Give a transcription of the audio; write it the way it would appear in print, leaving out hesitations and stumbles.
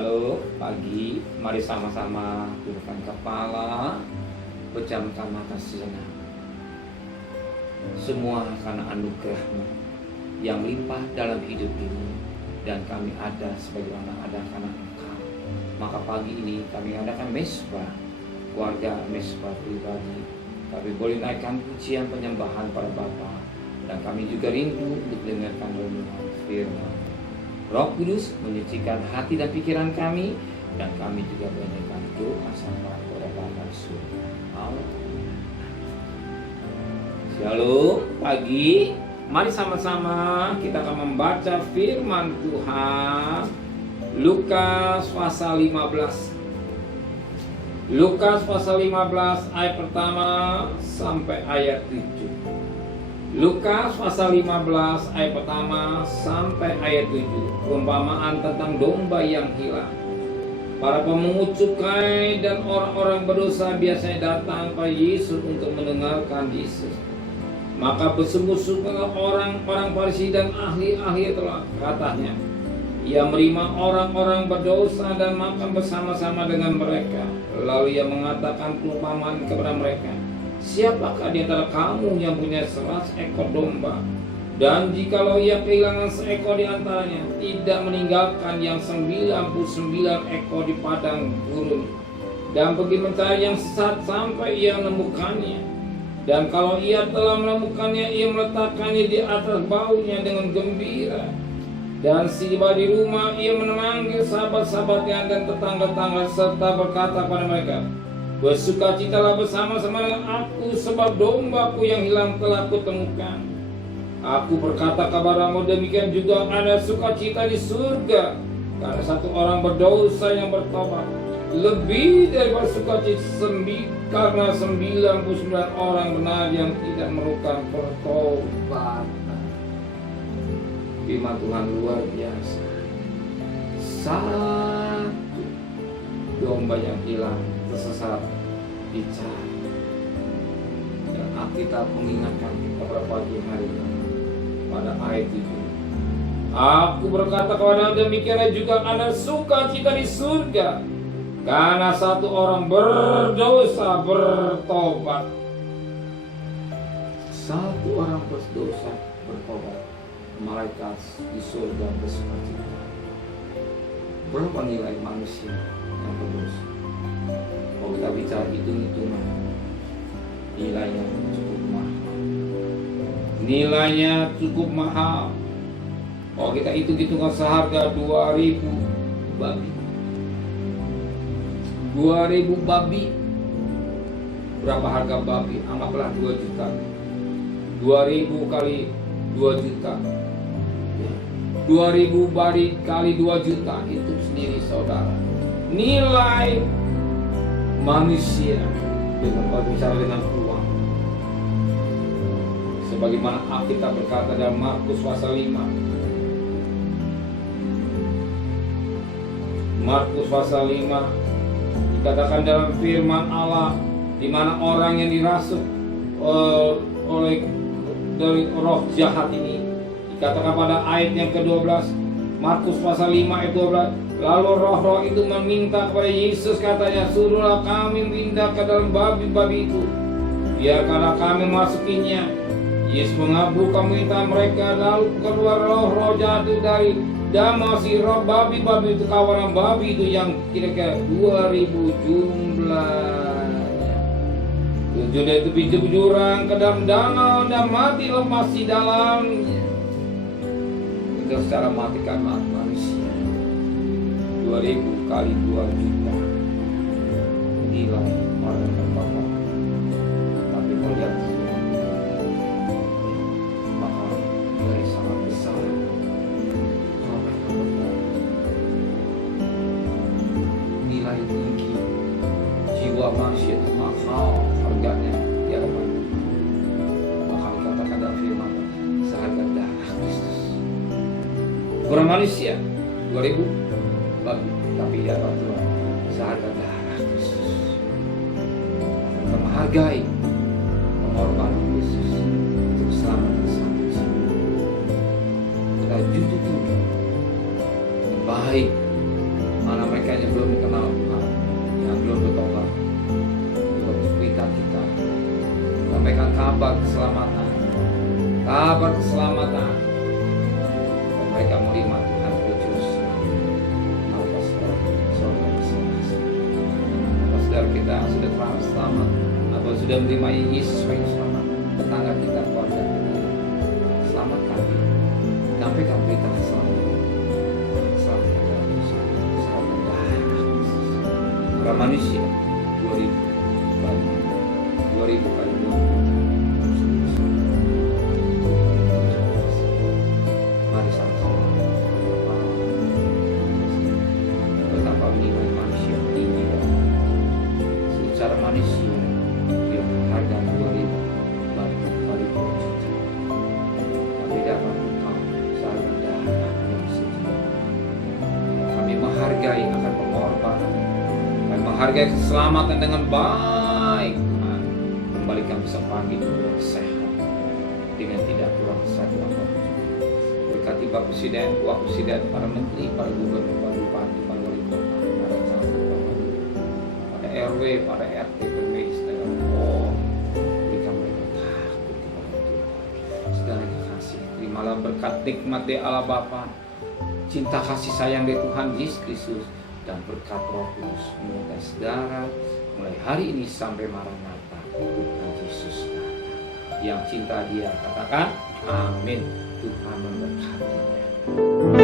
Shalom pagi, mari sama-sama tundukkan kepala, pejamkan mata sejenak. Semua karena anugerah-Mu yang melimpah dalam hidup ini, dan kami ada sebagaimana ada karena Engkau. Maka pagi ini kami adakan mesbah, keluarga mesbah pribadi. Kami boleh naikkan pujian penyembahan para Bapa, dan kami juga rindu untuk dengarkan renungan firman. Roh Kudus menyucikan hati dan pikiran kami, dan kami juga menaikkan doa sama kepada Bapa surga. Haleluya. Shalom pagi, mari sama-sama kita akan membaca firman Tuhan. Lukas pasal 15. Lukas pasal 15 ayat pertama sampai ayat 7. Lukas pasal 15 ayat pertama sampai ayat 7. Perumpamaan tentang domba yang hilang. Para pemungut cukai dan orang-orang berdosa biasanya datang pada Yesus untuk mendengarkan Yesus. Maka bersungguh-sungguh orang-orang Farisi dan ahli-ahli telah, katanya, ia menerima orang-orang berdosa dan makan bersama-sama dengan mereka. Lalu ia mengatakan perumpamaan kepada mereka, siapakah di antara kamu yang punya 100 ekor domba, dan jikalau ia kehilangan seekor di antaranya, tidak meninggalkan yang 99 ekor di padang gurun, dan pergi mencari yang sesat sampai ia menemukannya? Dan kalau ia telah menemukannya, ia meletakkannya di atas baunya dengan gembira. Dan tiba di rumah, ia memanggil sahabat-sahabatnya dan tetangga-tetangga, serta berkata kepada mereka, bersukacitalah bersama-sama dengan aku, sebab dombaku yang hilang telah kutemukan. Aku berkata kepadamu, demikian juga ada sukacita di surga karena satu orang berdosa yang bertobat, lebih daripada sukacita karena 99 orang benar yang tidak melakukan pertobatan. Firman Tuhan luar biasa. Satu domba yang hilang tersesat dicari, dan Alkitab mengingatkan kepada pagi hari ini pada ayat itu. Aku berkata kepada demikianlah juga ada sukacita di surga karena satu orang berdosa bertobat. Satu orang berdosa bertobat, malaikat di surga bersukacita. Berapa nilai manusia yang berdosa? Kalau kita bicara hitung-hitungan, nilainya cukup mahal. Nilainya cukup mahal. Kalau kita hitung-hitungan seharga 2.000 babi. 2.000 babi. Berapa harga babi? Anggaplah 2 juta. 2.000 kali 2 juta. 2.000 babi kali 2 juta. Itu sendiri saudara. Nilai manusia dengan berbicara dengan uang. Sebagaimana Alkitab berkata dalam Markus pasal 5. Markus pasal 5 dikatakan dalam firman Allah, di mana orang yang dirasuk oleh dari roh jahat ini, dikatakan pada ayat yang ke-12, Markus pasal 5 ayat 12. Lalu roh-roh itu meminta kepada Yesus, katanya, suruhlah kami pindah ke dalam babi-babi itu, biarkanlah kami masukinya. Yesus mengabulkan permintaan mereka, lalu keluar roh-roh jahat dari dalam si roh babi-babi itu, kawanan babi itu yang kira-kira 2.000 jumlahnya. Sudah itu pintu jurang ke dalam danau dan mati lepas di dalamnya. Itu secara matikan manusia. 2.000 kali 2 juta nilai orang yang bertobat. Tapi melihat semua, maka nilai sangat besar. Kalau mereka bertobat, nilai tinggi, jiwa manusia itu mahal harganya di hadapan. Maka dikatakan dalam firman, seharga darah Kristus. Orang manusia 2.000 babi, tapi dia Tuhan seharga darah Kristus. Kita menghargai pengorbanan Yesus untuk keselamatan sampai semua. Kita jujur tinggi, baik mana mereka kabar keselamatan, kabar keselamatan. Dan mereka menerima Tuhan Juru Selamat. Maka saudara masing-masing. Saudara kita sudah selamat atau sudah menerima Yesus sebagai selamat, tetangga kita, keluarga kita, selamatkan dia. Sampaikan berita keselamatan. Selamatkan dalam dosa, selamatkan darah Yesus. Para manusia 2000 kali 20. Mari sama-sama betapa nilai manusia tinggi ya. Secara manusia dia harga 2000 kali 20. Tapi dapat engkau seharga darah yang setia. Kami menghargai akan pengorbanan. Kami menghargai keselamatan dengan baik. Kembali kami bisa pagi dengan sehat, dengan tidak kurang satu apapun. Berkati Bapak Presiden, Wakil Presiden, para menteri, para gubernur, para bupati, para wali kota, para camat, para RW, para RT, PMI, saudara. Oh, berikan mereka takut kepada Tuhan. Saudara kasih, terimalah berkat nikmat dari Allah Bapa, cinta kasih sayang dari Tuhan Yesus Kristus, dan berkat Roh Kudus menyertai saudara mulai hari ini sampai Maranatha. Tuhan Yesus datang. Yang cinta dia katakan amin. Tuhan memberkatinya.